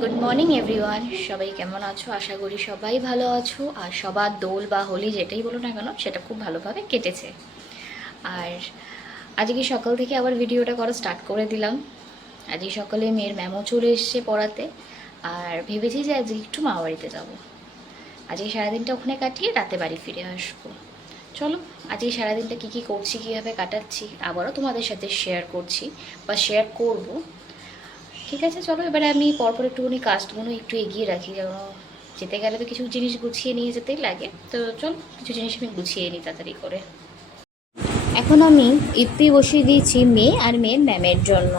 Good morning everyone সবাই কেমন আছো? আশা করি সবাই ভালো আছো। আর সবার দোল বা হোলি যেটাই বলো না কেন, সেটা খুব ভালোভাবে কেটেছে। আর আজকে সকাল থেকে আবার ভিডিওটা করা স্টার্ট করে দিলাম। আজকে সকালে মেয়ের ম্যামও চলে এসছে পড়াতে। আর ভেবেছি যে আজকে একটু মামা বাড়িতে যাব। আজকে সারাদিনটা ওখানে কাটিয়ে রাতে বাড়ি ফিরে আসব। চলো, আজকে সারাদিনটা কী কী করছি, কীভাবে কাটাচ্ছি, আবারও তোমাদের সাথে শেয়ার করছি বা শেয়ার করব। ঠিক আছে, চলো, এবারে আমি পরপর একটুখানি কাস্টগুলো একটু এগিয়ে রাখি। যেতে গেলে তো কিছু জিনিস গুছিয়ে নিয়ে যেতেই লাগে। তো চল, কিছু জিনিস আমি গুছিয়ে নিই তাড়াতাড়ি করে। এখন আমি ইপি বসিয়ে দিয়েছি মেয়ে আর মেয়ের ম্যামের জন্য।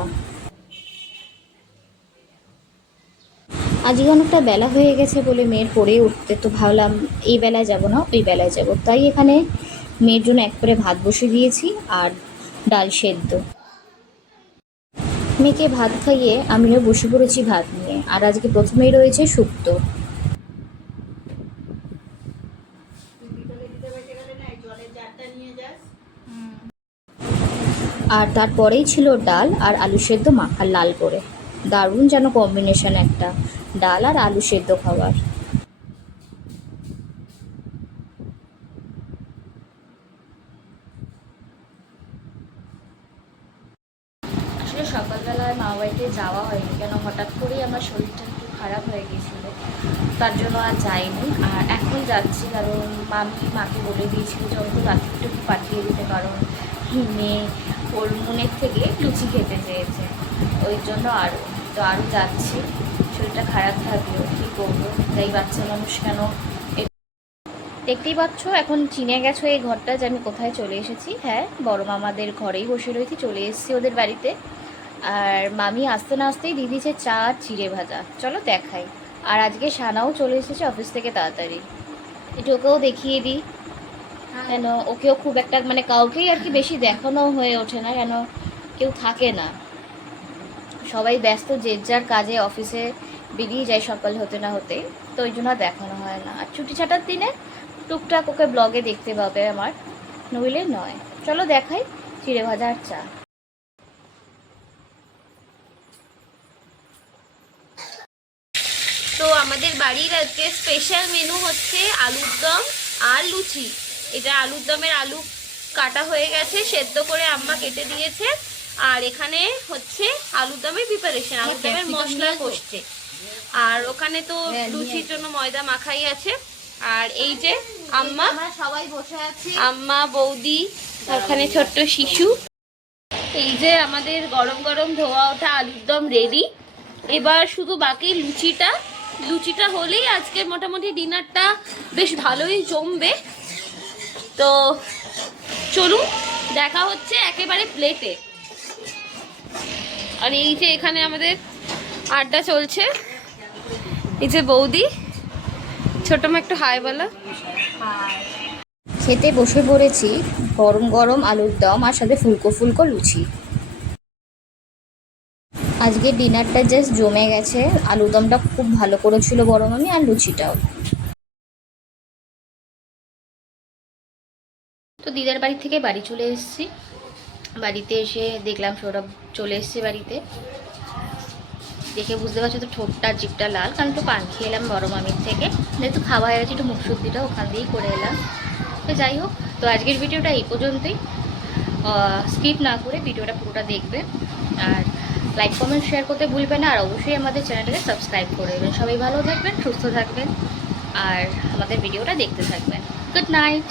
আজকে অনেকটা বেলা হয়ে গেছে বলে মেয়ের পড়ে উঠতে তো ভাবলাম, এই বেলায় যাব না, ওই বেলায় যাব। তাই এখানে মেয়ের জন্য এক করে ভাত বসিয়ে দিয়েছি আর ডাল সেদ্ধ। মেয়েকে ভাত খাইয়ে আমিও বসে পড়েছি ভাত নিয়ে। আর আজকে প্রথমেই রয়েছে শুক্তো আর তারপরেই ছিল ডাল আর আলু সেদ্ধ মাখা লাল করে। দারুণ যেন কম্বিনেশন একটা। ডাল আর আলু সেদ্ধ খাবার আসলে সকালবেলায় মা বাড়িতে যাওয়া হয়নি কেন হঠাৎ করেই আমার শরীরটা একটু খারাপ হয়ে গেছিল তার জন্য আর যাইনি। আর এখন যাচ্ছি কারণ মামি মাকে বলে দিয়েছিল যে, অন্তত রাত্রিটুকু পাঠিয়ে দিতে কারণ মেয়ে ওর মনের থেকে লুচি খেতে চেয়েছে। ওই জন্য আরও তো আরও যাচ্ছি। শরীরটা খারাপ থাকলেও কী করব? তাই বাচ্চা মানুষ কেন দেখতেই পাচ্ছ, এখন চিনে গেছো এই ঘরটা যে আমি কোথায় চলে এসেছি। হ্যাঁ বড় মামাদের ঘরেই বসে রয়েছি, চলে এসেছি ওদের বাড়িতে। আর মামি আসতে না আসতেই দিয়ে দিয়েছে চা আর চিড়ে ভাজা। চলো দেখাই। আর আজকে সানাও চলে এসেছে অফিস থেকে তাড়াতাড়ি। একটু ওকেও দেখিয়ে দিই। কেন ওকেও খুব একটা মানে কাউকেই আর কি বেশি দেখানো হয়ে ওঠে না কেন কেউ থাকে না। সবাই ব্যস্ত যে যার কাজে অফিসে বেরিয়ে যায় সকাল হতে না হতে তো ওই জন্য আর দেখানো হয় না। আর ছুটি ছাটার দিনে টুকটাক ওকে ব্লগে দেখতে পাবে আমার। নইলে নয়। চলো দেখাই চিড়ে ভাজা আর চা। তো আমাদের বাড়ির আজকে স্পেশাল মেনু হচ্ছে আলুর দম আর লুচি। এটা আলুর দমের আলু কাটা হয়ে গেছে সেদ্ধ করে আম্মা কেটে দিয়েছে। আর এখানে হচ্ছে আলুর দমের প্রিপারেশন আলুর দমের মশলা কষছে। আর ওখানে তো লুচির জন্য ময়দা মাখাই আছে। আর এই যে আম্মা সবাই বসে আছি। আম্মা বৌদি ওখানে ছোট্ট শিশু। এই যে আমাদের গরম গরম ধোয়া ওঠা আলুর দম রেডি এবার শুধু বাকি লুচিটা লুচিটা হলেই আজকে মোটামুটি ডিনারটা বেশ ভালোই জমবে। তো চলুন, দেখা হচ্ছে একেবারে প্লেটে আর এই যে এখানে আমাদের আড্ডা চলছে। এই যে বৌদি, ছোট মা একটু হাই বলো। খেতে বসে পড়েছি, গরম গরম আলুর দম আর সাথে ফুলকো ফুলকো লুচি। আজকে ডিনারটা জাস্ট জমে গেছে। আলুর দমটা খুব ভালো করেছিল বড় মামি আর লুচিটাও। তো দিদার বাড়ি থেকে বাড়ি চলে এসেছি। বাড়িতে এসে দেখলাম সৌরভ চলে এসেছে বাড়িতে। দেখে বুঝতে পারছ তো ঠোঁটটা জিপটা লাল, কারণ একটু পান খেয়ে এলাম বড় মামির থেকে। যেহেতু খাওয়া হয়ে গেছে, একটু মুখ শুদ্ধিটা ওখান দিয়েই করে এলাম। তো যাই হোক, তো আজকের ভিডিওটা এই পর্যন্তই। স্কিপ না করে ভিডিওটা পুরোটা দেখবে। আর লাইক কমেন্ট শেয়ার করতে ভুলবেন না, আর অবশ্যই আমাদের চ্যানেলটাকে সাবস্ক্রাইব করে দেবেন। সবাই ভালো থাকবেন, সুস্থ থাকবেন, আর আমাদের ভিডিওটা দেখতে থাকবেন। Good night